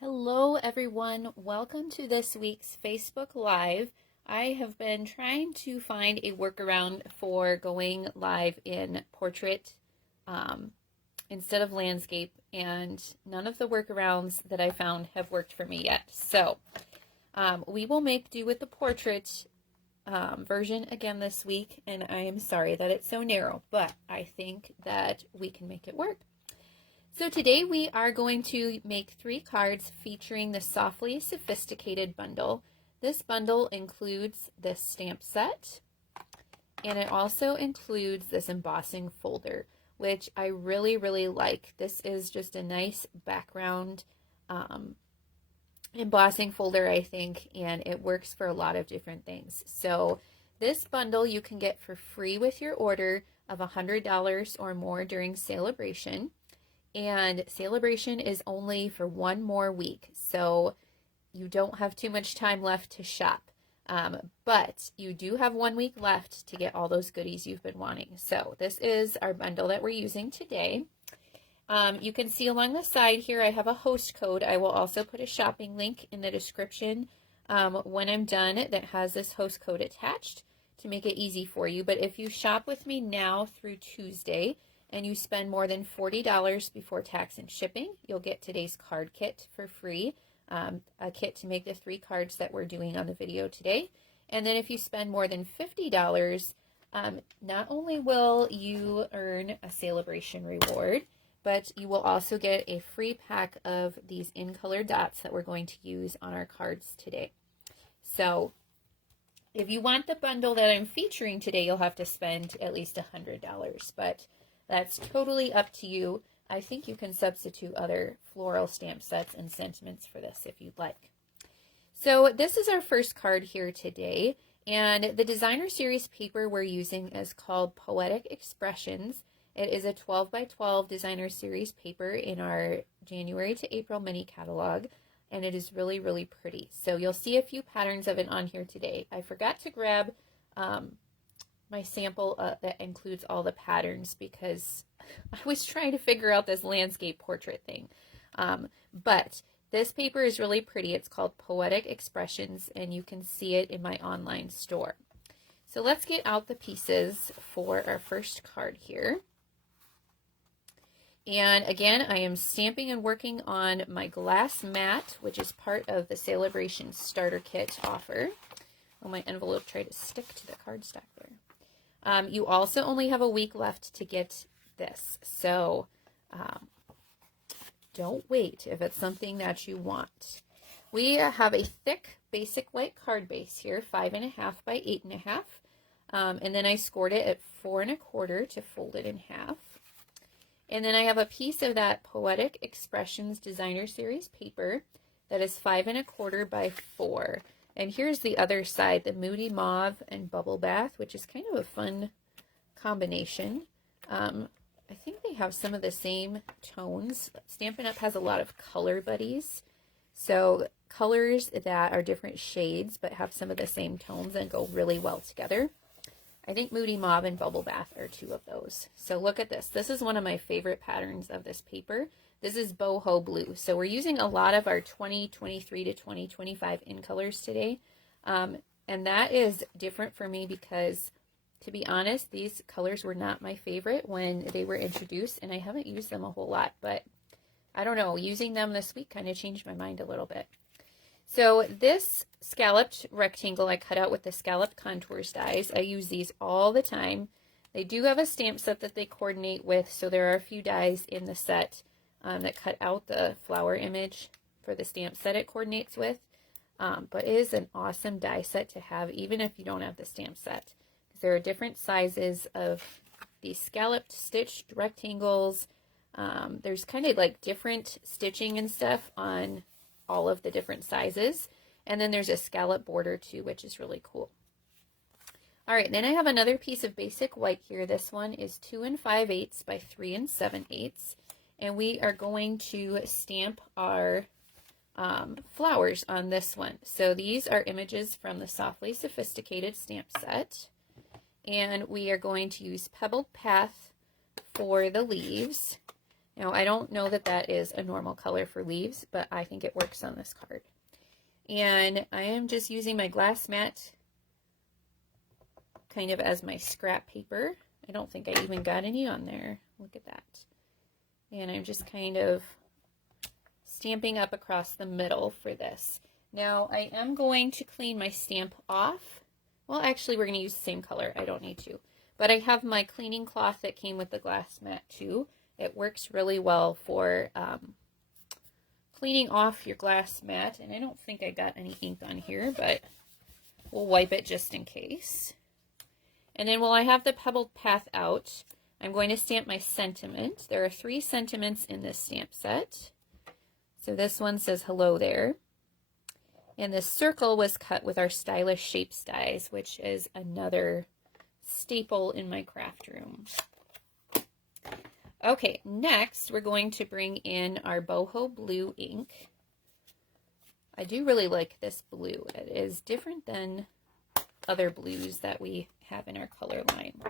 Hello everyone, welcome to this week's Facebook Live. I have been trying to find a workaround for going live in portrait instead of landscape, and none of the workarounds that I found have worked for me yet. So we will make do with the portrait version again this week, and I am sorry that it's so narrow, but I think that we can make it work. So today we are going to make 3 cards featuring the Softly Sophisticated bundle. This bundle includes this stamp set, and it also includes this embossing folder, which I really like. This is just a nice background embossing folder, I think, and it works for a lot of different things. So this bundle you can get for free with your order of $100 or more during Sale-a-bration. And Sale-a-bration is only for 1 more week, so you don't have too much time left to shop. But you do have 1 week left to get all those goodies you've been wanting. So this is our bundle that we're using today. You can see along the side here I have a host code. I will also put a shopping link in the description when I'm done that has this host code attached to make it easy for you. But if you shop with me now through Tuesday, and you spend more than $40 before tax and shipping, you'll get today's card kit for free, a kit to make the 3 cards that we're doing on the video today. And then if you spend more than $50, not only will you earn a Sale-a-bration reward, but you will also get a free pack of these in-color dots that we're going to use on our cards today. So if you want the bundle that I'm featuring today, you'll have to spend at least $100, but that's totally up to you. I think you can substitute other floral stamp sets and sentiments for this if you'd like. So this is our first card here today, and the designer series paper we're using is called Poetic Expressions. It is a 12 by 12 designer series paper in our January to April mini catalog, and it is really pretty. So you'll see a few patterns of it on here today. I forgot to grab my sample that includes all the patterns because I was trying to figure out this landscape portrait thing. But this paper is really pretty. It's called Poetic Expressions, and you can see it in my online store. So let's get out the pieces for our first card here. And again, I am stamping and working on my glass mat, which is part of the Sale-a-bration starter kit offer. Oh, my envelope tried to stick to the cardstock there. You also only have a week left to get this, so don't wait if it's something that you want. We have a thick basic white card base here, 5.5 by 8.5, and then I scored it at 4 1/4 to fold it in half. And then I have a piece of that Poetic Expressions Designer Series paper that is 5 1/4 by 4. And here's the other side, the Moody Mauve and Bubble Bath, which is kind of a fun combination. I think they have some of the same tones. Stampin' Up! Has a lot of color buddies. So colors that are different shades but have some of the same tones and go really well together. I think Moody Mauve and Bubble Bath are 2 of those. So look at this. This is one of my favorite patterns of this paper. This is Boho Blue. So we're using a lot of our 2023 to 2025 in colors today. And that is different for me because, to be honest, these colors were not my favorite when they were introduced, and I haven't used them a whole lot. But I don't know, using them this week kind of changed my mind a little bit. So this scalloped rectangle I cut out with the scalloped contours dies. I use these all the time. They do have a stamp set that they coordinate with, so there are a few dies in the set that cut out the flower image for the stamp set it coordinates with. But it is an awesome die set to have even if you don't have the stamp set. There are different sizes of these scalloped stitched rectangles. There's kind of like different stitching and stuff on all of the different sizes. And then there's a scallop border too, which is really cool. All right, then I have another piece of basic white here. This one is 2 5/8 by 3 7/8. And we are going to stamp our flowers on this one. So these are images from the Softly Sophisticated stamp set. And we are going to use Pebbled Path for the leaves. Now, I don't know that that is a normal color for leaves, but I think it works on this card. And I am just using my glass mat kind of as my scrap paper. I don't think I even got any on there. Look at that. And I'm just kind of stamping up across the middle for this. Now, I am going to clean my stamp off. Well, actually, we're going to use the same color. I don't need to. But I have my cleaning cloth that came with the glass mat, too. It works really well for cleaning off your glass mat. And I don't think I got any ink on here, but we'll wipe it just in case. And then while I have the pebbled path out, I'm going to stamp my sentiment. There are 3 sentiments in this stamp set. So this one says hello there. And this circle was cut with our stylish shapes dies, which is another staple in my craft room. Okay, next we're going to bring in our boho blue ink. I do really like this blue. It is different than other blues that we have in our color line.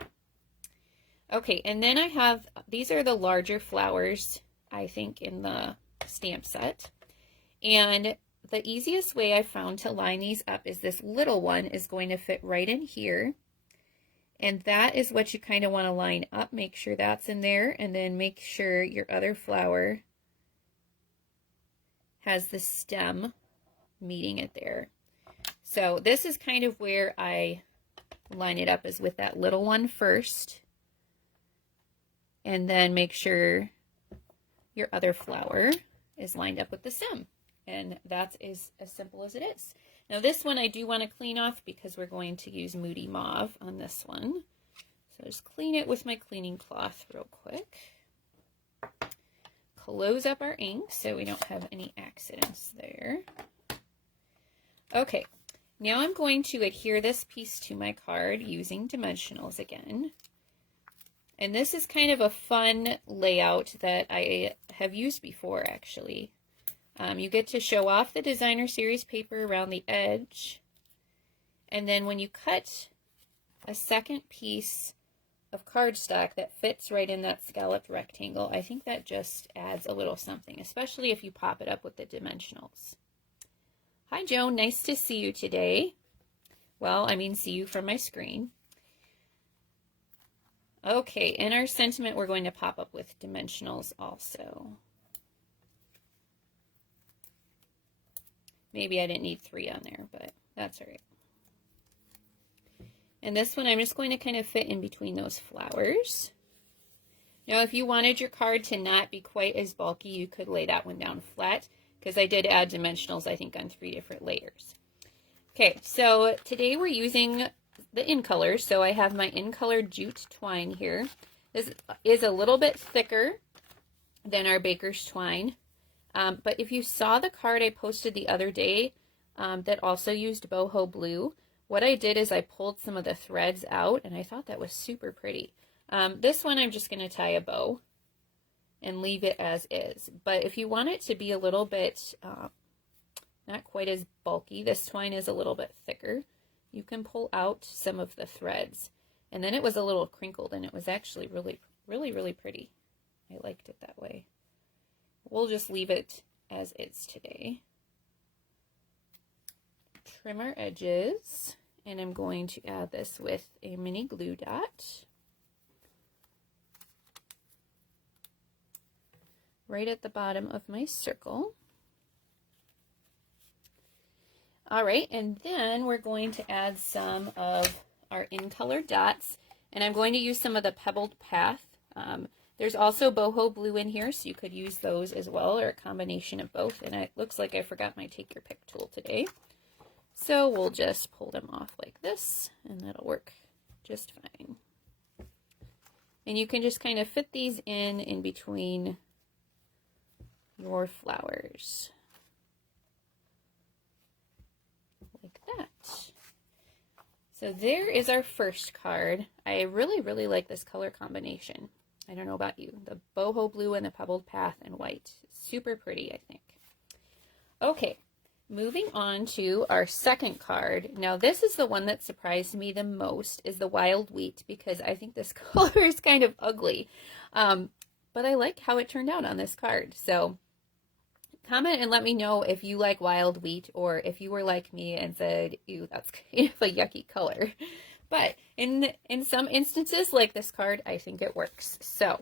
Okay, and then I have, these are the larger flowers, I think, in the stamp set. And the easiest way I found to line these up is this little one is going to fit right in here. And that is what you kind of want to line up. Make sure that's in there, and then make sure your other flower has the stem meeting it there. So this is kind of where I line it up, is with that little one first. And then make sure your other flower is lined up with the stem. And that is as simple as it is. Now this one I do want to clean off because we're going to use Moody Mauve on this one. So just clean it with my cleaning cloth real quick. Close up our ink so we don't have any accidents there. Okay, now I'm going to adhere this piece to my card using dimensionals again. And this is kind of a fun layout that I have used before, actually. You get to show off the designer series paper around the edge. And then when you cut a second piece of cardstock that fits right in that scalloped rectangle, I think that just adds a little something, especially if you pop it up with the dimensionals. Hi, Joan. Nice to see you today. Well, I mean, see you from my screen. Okay, in our sentiment, we're going to pop up with dimensionals also. Maybe I didn't need 3 on there, but that's all right. And this one, I'm just going to kind of fit in between those flowers. Now, if you wanted your card to not be quite as bulky, you could lay that one down flat, because I did add dimensionals, I think, on 3 different layers. Okay, so today we're using the in colors. So I have my in color jute twine here. This is a little bit thicker than our baker's twine. But if you saw the card I posted the other day that also used boho blue, what I did is I pulled some of the threads out, and I thought that was super pretty. This one I'm just going to tie a bow and leave it as is. But if you want it to be a little bit not quite as bulky, this twine is a little bit thicker, you can pull out some of the threads. And then it was a little crinkled, and it was actually really pretty. I liked it that way. We'll just leave it as is today. Trim our edges, and I'm going to add this with a mini glue dot. Right at the bottom of my circle. All right, and then we're going to add some of our in color dots, and I'm going to use some of the pebbled path. There's also boho blue in here, so you could use those as well, or a combination of both. And it looks like I forgot my take your pick tool today. So we'll just pull them off like this, and that'll work just fine. And you can just kind of fit these in between your flowers. Like that. So there is our first card. I really like this color combination. I don't know about you. The boho blue and the pebbled path and white. Super pretty, I think. Okay, moving on to our second card. Now this is the one that surprised me the most, is the wild wheat, because I think this color is kind of ugly. but I like how it turned out on this card. So comment and let me know if you like wild wheat, or if you were like me and said, ew, that's kind of a yucky color. But in some instances, like this card, I think it works. So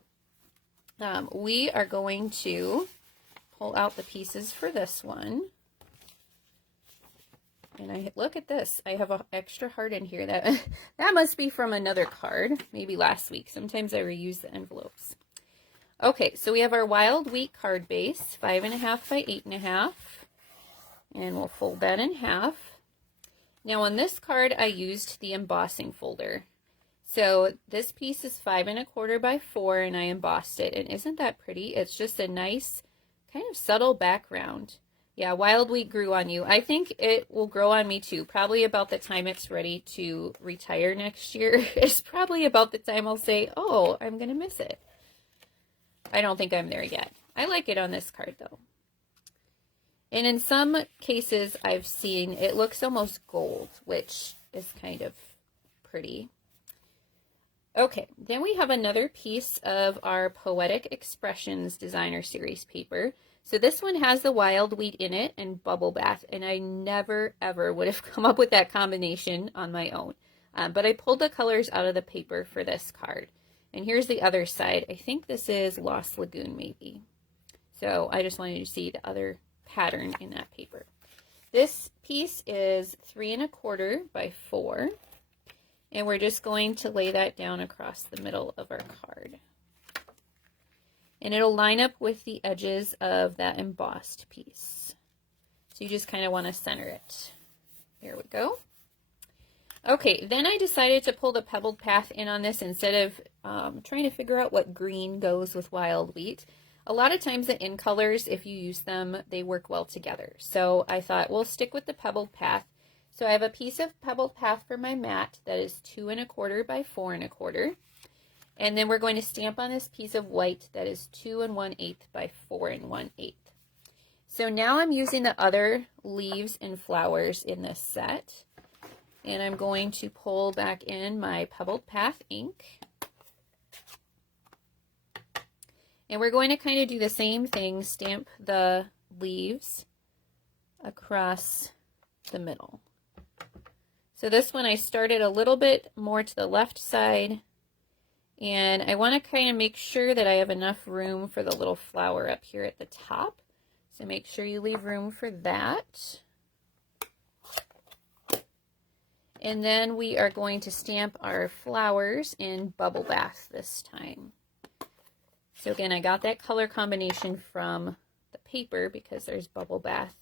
we are going to pull out the pieces for this one. And look at this. I have an extra heart in here. That must be from another card, maybe last week. Sometimes I reuse the envelopes. Okay, so we have our wild wheat card base, 5.5 by 8.5, and we'll fold that in half. Now on this card, I used the embossing folder. So this piece is 5.25 by 4, and I embossed it. And isn't that pretty? It's just a nice kind of subtle background. Yeah, wild wheat grew on you. I think it will grow on me too. Probably about the time it's ready to retire next year. It's probably about the time I'll say, oh, I'm going to miss it. I don't think I'm there yet. I like it on this card though. And in some cases I've seen it looks almost gold, which is kind of pretty. Okay, then we have another piece of our Poetic Expressions Designer Series paper. So this one has the wild wheat in it and bubble bath, and I never ever would have come up with that combination on my own. But I pulled the colors out of the paper for this card. And here's the other side. I think this is Lost Lagoon maybe. So I just wanted you to see the other pattern in that paper. This piece is 3.25 by 4. And we're just going to lay that down across the middle of our card. And it'll line up with the edges of that embossed piece. So you just kind of want to center it. There we go. Okay, then I decided to pull the pebbled path in on this instead of trying to figure out what green goes with wild wheat. A lot of times the in colors, if you use them, they work well together. So I thought we'll stick with the pebbled path. So I have a piece of pebbled path for my mat that is 2.25 by 4.25. And then we're going to stamp on this piece of white that is 2 1/8 by 4 1/8. So now I'm using the other leaves and flowers in this set. And I'm going to pull back in my Pebbled Path ink. And we're going to kind of do the same thing, stamp the leaves across the middle. So this one I started a little bit more to the left side, and I want to kind of make sure that I have enough room for the little flower up here at the top. So make sure you leave room for that. And then we are going to stamp our flowers in Bubble Bath this time. So again, I got that color combination from the paper because there's Bubble Bath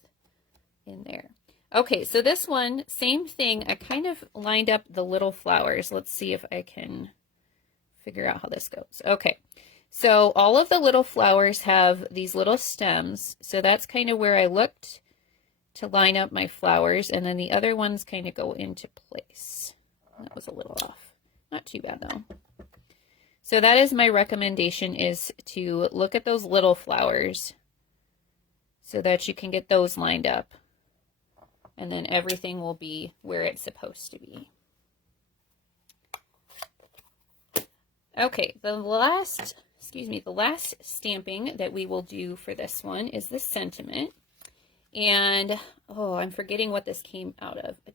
in there. Okay, so this one, same thing. I kind of lined up the little flowers. Let's see if I can figure out how this goes. Okay, so all of the little flowers have these little stems. So that's kind of where I looked to line up my flowers, and then the other ones kind of go into place. That was a little off. Not too bad though. So that is my recommendation, is to look at those little flowers so that you can get those lined up, and then everything will be where it's supposed to be. Okay, the last stamping that we will do for this one is the sentiment. And, oh, I'm forgetting what this came out of. I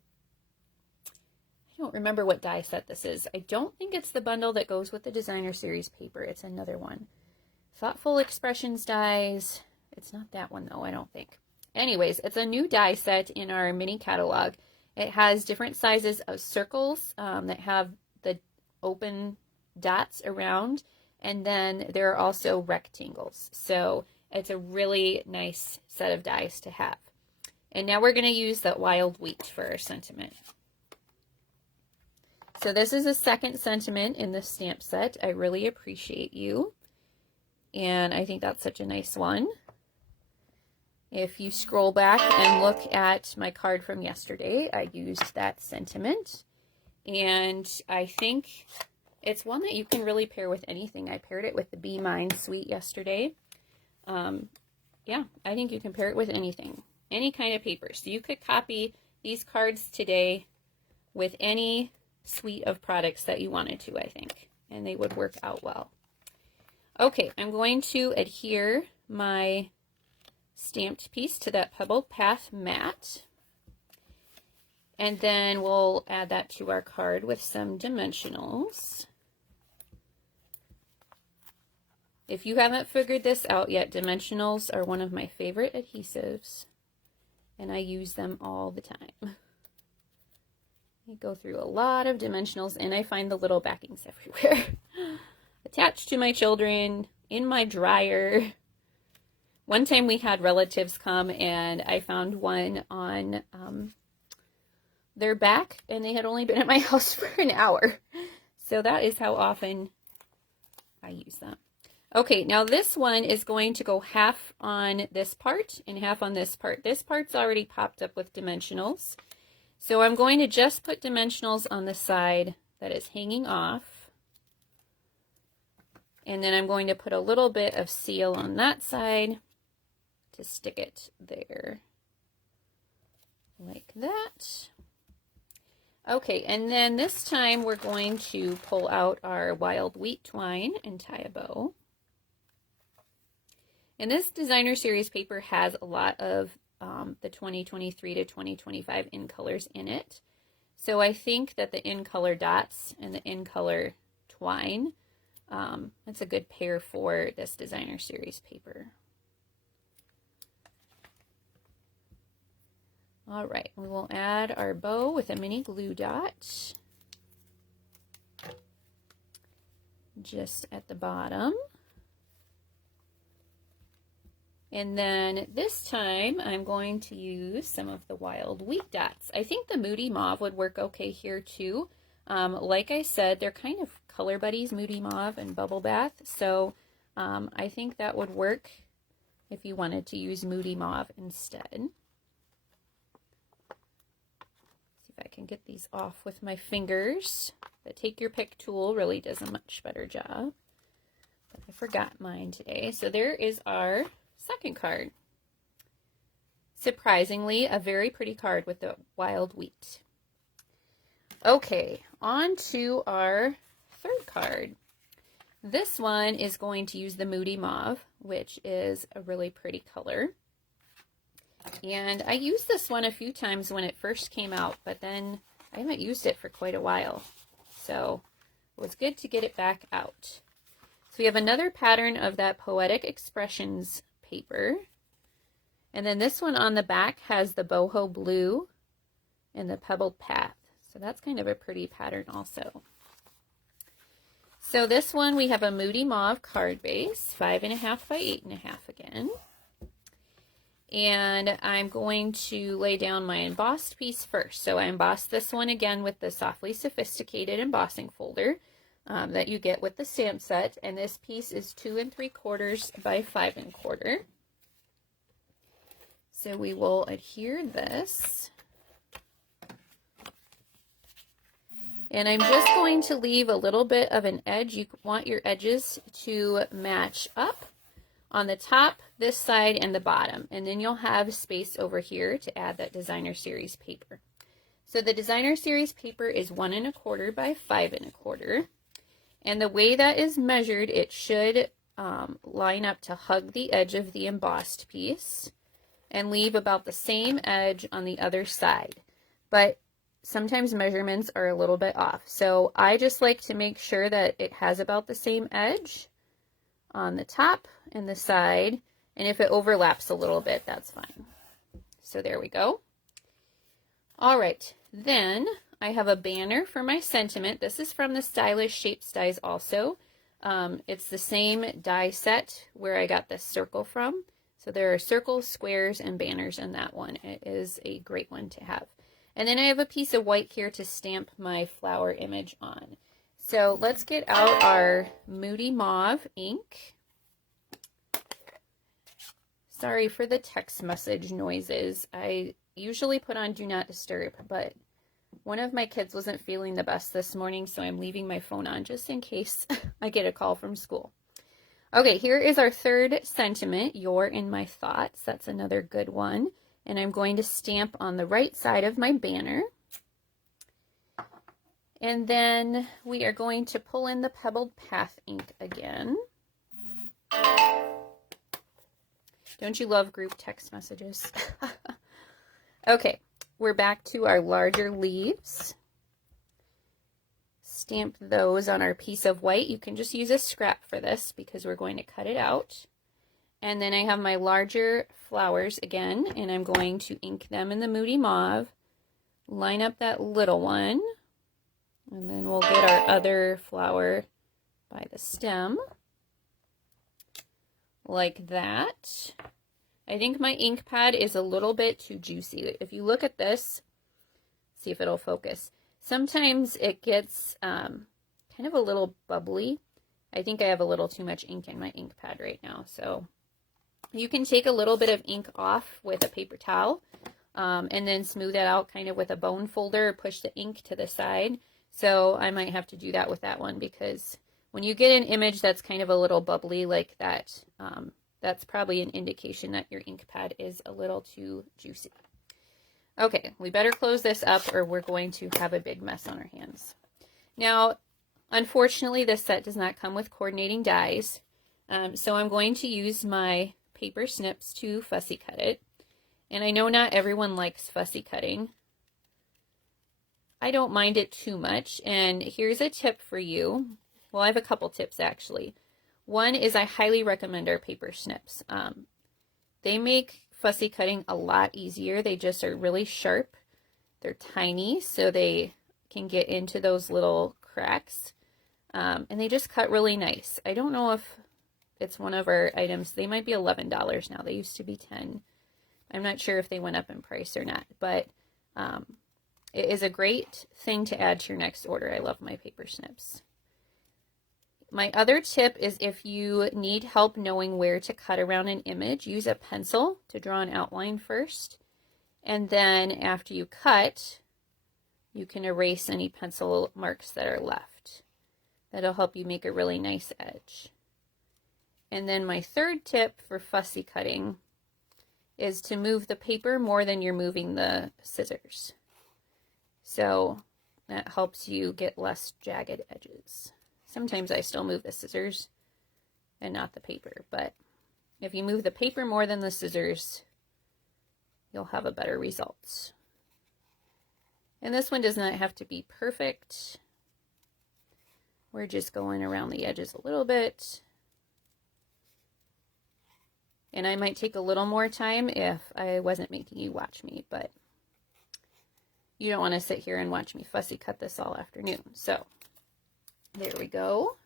don't remember what die set this is. I don't think it's the bundle that goes with the Designer Series paper. It's another one. Thoughtful Expressions dies. It's not that one, though, I don't think. Anyways, it's a new die set in our mini catalog. It has different sizes of circles that have the open dots around. And then there are also rectangles. So it's a really nice set of dies to have. And now we're going to use that wild wheat for our sentiment. So this is a second sentiment in the stamp set. I really appreciate you. And I think that's such a nice one. If you scroll back and look at my card from yesterday, I used that sentiment. And I think it's one that you can really pair with anything. I paired it with the Be Mine Sweet yesterday. Yeah, I think you can pair it with anything, any kind of paper. So you could copy these cards today with any suite of products that you wanted to, I think, and they would work out well. Okay, I'm going to adhere my stamped piece to that Pebbled Path mat. And then we'll add that to our card with some dimensionals. If you haven't figured this out yet, dimensionals are one of my favorite adhesives, and I use them all the time. I go through a lot of dimensionals, and I find the little backings everywhere. Attached to my children, in my dryer. One time we had relatives come, and I found one on their back, and they had only been at my house for an hour. So that is how often I use them. Okay, now this one is going to go half on this part and half on this part. This part's already popped up with dimensionals. So I'm going to just put dimensionals on the side that is hanging off. And then I'm going to put a little bit of seal on that side to stick it there. Like that. Okay, and then this time we're going to pull out our wild wheat twine and tie a bow. And this designer series paper has a lot of the 2023 to 2025 in colors in it. So I think that the in color dots and the in color twine, that's a good pair for this designer series paper. All right, we will add our bow with a mini glue dot just at the bottom. And then this time I'm going to use some of the wild wheat dots. I think the Moody Mauve would work okay here too. Like I said, they're kind of color buddies, Moody Mauve and Bubble Bath. So I think that would work if you wanted to use Moody Mauve instead. See if I can get these off with my fingers. The Take Your Pick tool really does a much better job. But I forgot mine today. So there is our second card. Surprisingly, a very pretty card with the wild wheat. Okay, on to our third card. This one is going to use the Moody Mauve, which is a really pretty color. And I used this one a few times when it first came out, but then I haven't used it for quite a while. So it was good to get it back out. So we have another pattern of that Poetic Expressions paper. And then this one on the back has the boho blue and the pebbled path. So that's kind of a pretty pattern also. So this one we have a Moody Mauve card base, 5.5 by 8.5 again. And I'm going to lay down my embossed piece first. So I embossed this one again with the Softly Sophisticated embossing folder that you get with the stamp set, and this piece is 2 3/4 by 5 1/4. So we will adhere this, and I'm just going to leave a little bit of an edge. You want your edges to match up on the top, this side, and the bottom, and then you'll have space over here to add that designer series paper. So the designer series paper is 1 1/4 by 5 1/4. And the way that is measured, it should line up to hug the edge of the embossed piece and leave about the same edge on the other side. But sometimes measurements are a little bit off. So I just like to make sure that it has about the same edge on the top and the side. And if it overlaps a little bit, that's fine. So there we go. All right, then I have a banner for my sentiment. This is from the Stylish Shapes dies also. It's the same die set where I got this circle from. So there are circles, squares, and banners in that one. It is a great one to have. And then I have a piece of white here to stamp my flower image on. So let's get out our Moody Mauve ink. Sorry for the text message noises. I usually put on Do Not Disturb, but one of my kids wasn't feeling the best this morning, so I'm leaving my phone on just in case I get a call from school. Okay, here is our third sentiment, You're in My Thoughts. That's another good one. And I'm going to stamp on the right side of my banner. And then we are going to pull in the Pebbled Path ink again. Don't you love group text messages? Okay, we're back to our larger leaves. Stamp those on our piece of white. You can just use a scrap for this because we're going to cut it out. And then I have my larger flowers again, and I'm going to ink them in the Moody Mauve. Line up that little one, and then we'll get our other flower by the stem, like that. I think my ink pad is a little bit too juicy. If you look at this, see if it'll focus. Sometimes it gets kind of a little bubbly. I think I have a little too much ink in my ink pad right now, so you can take a little bit of ink off with a paper towel and then smooth that out kind of with a bone folder, push the ink to the side. So I might have to do that with that one, because when you get an image that's kind of a little bubbly like that, that's probably an indication that your ink pad is a little too juicy. Okay, we better close this up or we're going to have a big mess on our hands. Now, unfortunately, this set does not come with coordinating dies, so I'm going to use my paper snips to fussy cut it. And I know not everyone likes fussy cutting. I don't mind it too much, and here's a tip for you. Well, I have a couple tips actually. One is I highly recommend our paper snips. They make fussy cutting a lot easier. They just are really sharp. They're tiny, so they can get into those little cracks. And they just cut really nice. I don't know if it's one of our items. They might be $11 now. They used to be $10. I'm not sure if they went up in price or not, but it is a great thing to add to your next order. I love my paper snips. My other tip is if you need help knowing where to cut around an image, use a pencil to draw an outline first. And then after you cut, you can erase any pencil marks that are left. That'll help you make a really nice edge. And then my third tip for fussy cutting is to move the paper more than you're moving the scissors. So that helps you get less jagged edges. Sometimes I still move the scissors and not the paper, but if you move the paper more than the scissors, you'll have a better result. And this one does not have to be perfect. We're just going around the edges a little bit. And I might take a little more time if I wasn't making you watch me, but you don't want to sit here and watch me fussy cut this all afternoon. So there we go.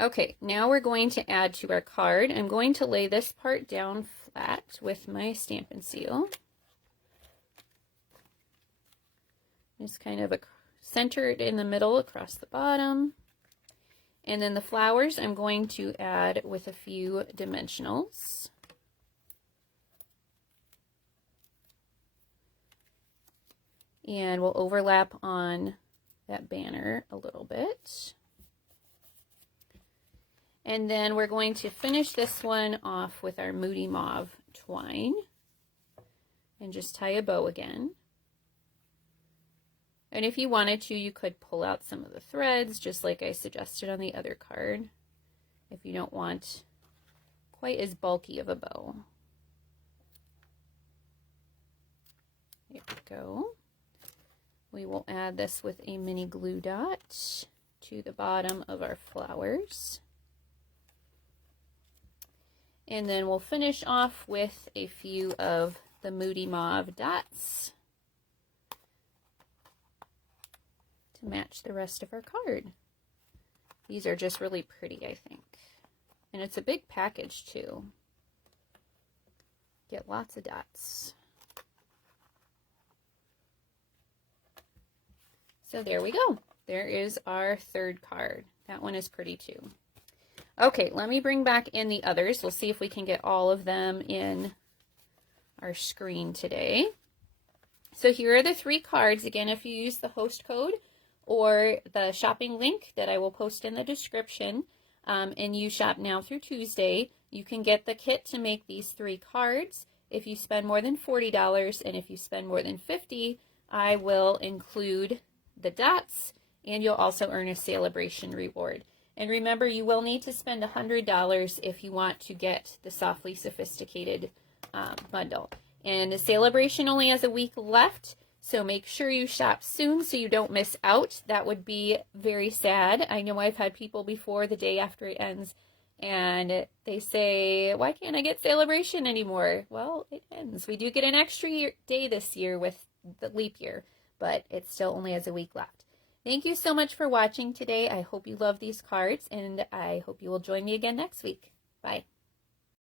Okay, now we're going to add to our card. I'm going to lay this part down flat with my Stampin' Seal. Just kind of centered in the middle across the bottom. And then the flowers I'm going to add with a few dimensionals. And we'll overlap on that banner a little bit. And then we're going to finish this one off with our Moody Mauve twine. And just tie a bow again. And if you wanted to, you could pull out some of the threads, just like I suggested on the other card, if you don't want quite as bulky of a bow. There we go. We will add this with a mini glue dot to the bottom of our flowers. And then we'll finish off with a few of the Moody Mauve dots to match the rest of our card. These are just really pretty, I think. And it's a big package too. Get lots of dots. So there we go. There is our third card. That one is pretty too. Okay, let me bring back in the others. We'll see if we can get all of them in our screen today. So here are the three cards. Again, if you use the host code or the shopping link that I will post in the description, and you shop now through Tuesday, you can get the kit to make these three cards. If you spend more than $40, and if you spend more than $50, I will include the dots, and you'll also earn a Sale-a-bration reward. And remember, you will need to spend $100 if you want to get the Softly Sophisticated bundle. And the Sale-a-bration only has a week left, so make sure you shop soon so you don't miss out. That would be very sad. I know I've had people before the day after it ends, and they say, why can't I get Sale-a-bration anymore? Well, it ends. We do get an extra day this year with the leap year, but it still only has a week left. Thank you so much for watching today. I hope you love these cards, and I hope you will join me again next week. Bye.